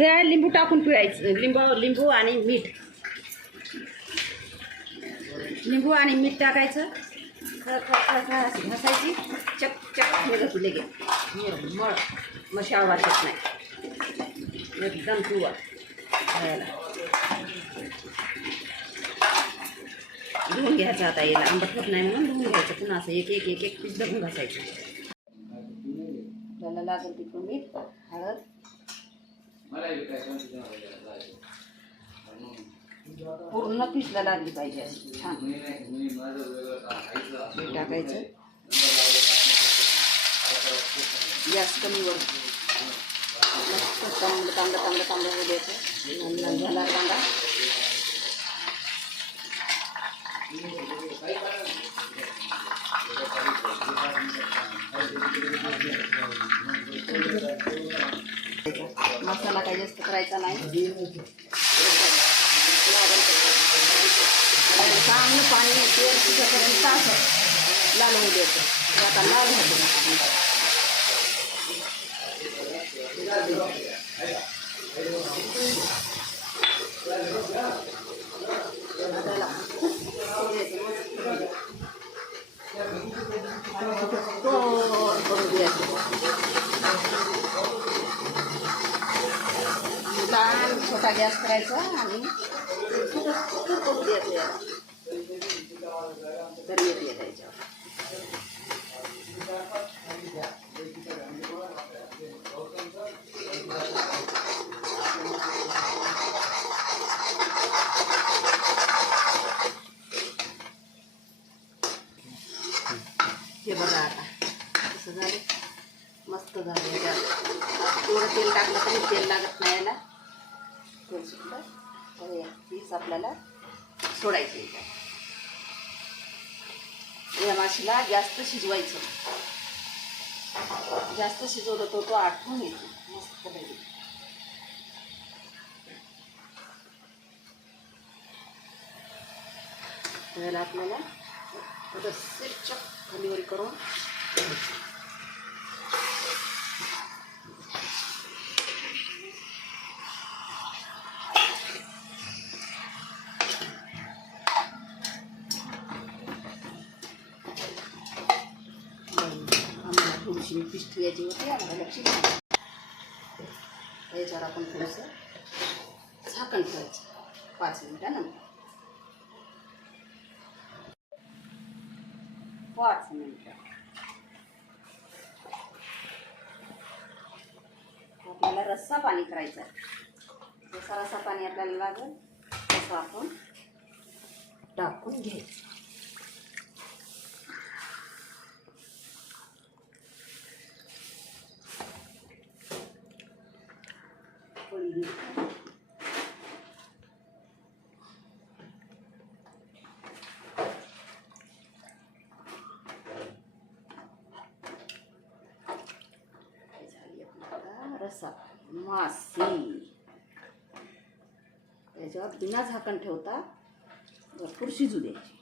हे लिंबू टाकून पिळायचं. लिंबू आणि मीठ. लिंबू आणि मीठ टाकायचं. घासायची. चक चक निघत लगे मळ मशाळ वाटत नाही. एकदम पिवळा खायला. धुवून घ्यायचं. आता याला आंबट होत नाही म्हणून धुवून घ्यायचं. पुन्हा असं एक एक एक एक पीस धुवून घासायचं. आपल्याला लागेल तिथून मीठ, हळद, पूर्ण पीसला लागली पाहिजे अशी छान. टाकायचं. गॅस कमीवर मस्त तांबडं होऊ द्यायचं. झाला कांदा. मसाला काही जास्त करायचा नाही. चांगलं पाणी तेल सुटेपर्यंत असं लाल होऊ द्यायचं. आता लाल होतं. छोटा गॅस करायचा आणि करू द्यायचं. तरी येते त्याच्यावर. हे बघा आता कसं झालं. मस्त झालं. थोडं तेल टाकलं तरी तेल लागत नाही याला. तेल सुटलं तर पीस आपल्याला सोडायचं. या माशीला जास्त शिजवायचं. जास्त शिजवलं तर तो आटून येतो मस्त पाहिजे. त्याला आपल्याला थोडंसं खालीवर करून थोडीशी पीस ठेवायची होती. आम्हाला लक्षात नाही. याच्यावर आपण थोडंसं झाकण ठेवायचं 5 मिनिटानंतर. 5 मिनिटं. आपल्याला रस्सा पाणी करायचा आहे. जसा रस्सा पाणी आपल्याला लागेल तसं आपण टाकून घ्यायचं. रस्सा मासी त्याच्यावर बिना झाकण ठेवता भरपूर शिजू द्यायची.